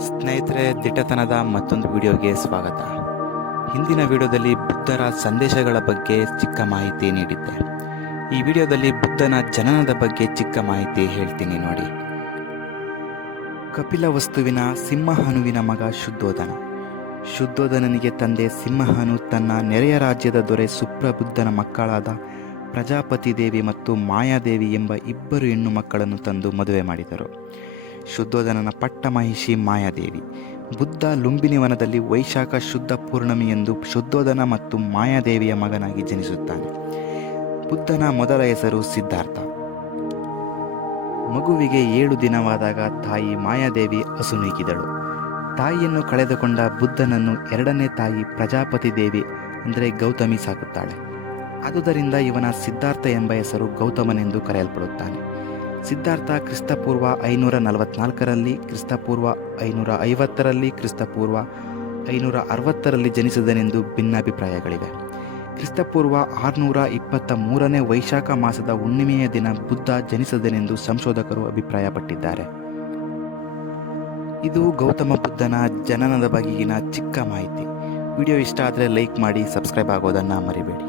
ಸ್ನೇಹಿತರೆ, ದಿಟ್ಟತನದ ಮತ್ತೊಂದು ವಿಡಿಯೋಗೆ ಸ್ವಾಗತ. ಹಿಂದಿನ ವಿಡಿಯೋದಲ್ಲಿ ಬುದ್ಧರ ಸಂದೇಶಗಳ ಬಗ್ಗೆ ಚಿಕ್ಕ ಮಾಹಿತಿ ನೀಡಿದ್ದೆ. ಈ ವಿಡಿಯೋದಲ್ಲಿ ಬುದ್ಧನ ಜನನದ ಬಗ್ಗೆ ಚಿಕ್ಕ ಮಾಹಿತಿ ಹೇಳ್ತೀನಿ ನೋಡಿ. ಕಪಿಲವಸ್ತುವಿನ ಸಿಂಹಹನುವಿನ ಮಗ ಶುದ್ಧೋಧನ. ಶುದ್ಧೋಧನನಿಗೆ ತಂದೆ ಸಿಂಹಹನು ತನ್ನ ನೆರೆಯ ರಾಜ್ಯದ ದೊರೆ ಸುಪ್ರಬುದ್ಧನ ಮಕ್ಕಳಾದ ಪ್ರಜಾಪತಿ ದೇವಿ ಮತ್ತು ಮಾಯಾದೇವಿ ಎಂಬ ಇಬ್ಬರು ಹೆಣ್ಣು ಮಕ್ಕಳನ್ನು ತಂದು ಮದುವೆ ಮಾಡಿದರು. ಶುದ್ಧೋಧನನ ಪಟ್ಟಮಹಿಷಿ ಮಾಯಾದೇವಿ. ಬುದ್ಧ ಲುಂಬಿನಿ ವನದಲ್ಲಿ ವೈಶಾಖ ಶುದ್ಧ ಪೂರ್ಣಮಿಯಂದು ಶುದ್ಧೋಧನ ಮತ್ತು ಮಾಯಾದೇವಿಯ ಮಗನಾಗಿ ಜನಿಸುತ್ತಾನೆ. ಬುದ್ಧನ ಮೊದಲ ಹೆಸರು ಸಿದ್ಧಾರ್ಥ. ಮಗುವಿಗೆ 7 ದಿನವಾದಾಗ ತಾಯಿ ಮಾಯಾದೇವಿ ಅಸುನೀಗಿದಳು. ತಾಯಿಯನ್ನು ಕಳೆದುಕೊಂಡ ಬುದ್ಧನನ್ನು ಎರಡನೇ ತಾಯಿ ಪ್ರಜಾಪತಿ ದೇವಿ ಅಂದರೆ ಗೌತಮಿ ಸಾಕುತ್ತಾಳೆ. ಆದುದರಿಂದ ಇವನ ಸಿದ್ಧಾರ್ಥ ಎಂಬ ಹೆಸರು ಗೌತಮನೆಂದು ಕರೆಯಲ್ಪಡುತ್ತಾನೆ. ಸಿದ್ಧಾರ್ಥ ಕ್ರಿಸ್ತಪೂರ್ವ 544ರಲ್ಲಿ, ಕ್ರಿಸ್ತಪೂರ್ವ 550ರಲ್ಲಿ, ಕ್ರಿಸ್ತಪೂರ್ವ 560ರಲ್ಲಿ ಜನಿಸಿದನೆಂದು ಭಿನ್ನಾಭಿಪ್ರಾಯಗಳಿವೆ. ಕ್ರಿಸ್ತಪೂರ್ವ 623ನೇ ವೈಶಾಖ ಮಾಸದ ಹುಣ್ಣಿಮೆಯ ದಿನ ಬುದ್ಧ ಜನಿಸಿದನೆಂದು ಸಂಶೋಧಕರು ಅಭಿಪ್ರಾಯಪಟ್ಟಿದ್ದಾರೆ. ಇದು ಗೌತಮ ಬುದ್ಧನ ಜನನದ ಬಗೆಗಿನ ಚಿಕ್ಕ ಮಾಹಿತಿ. ವಿಡಿಯೋ ಇಷ್ಟ ಆದರೆ ಲೈಕ್ ಮಾಡಿ, ಸಬ್ಸ್ಕ್ರೈಬ್ ಆಗೋದನ್ನು ಮರಿಬೇಡಿ.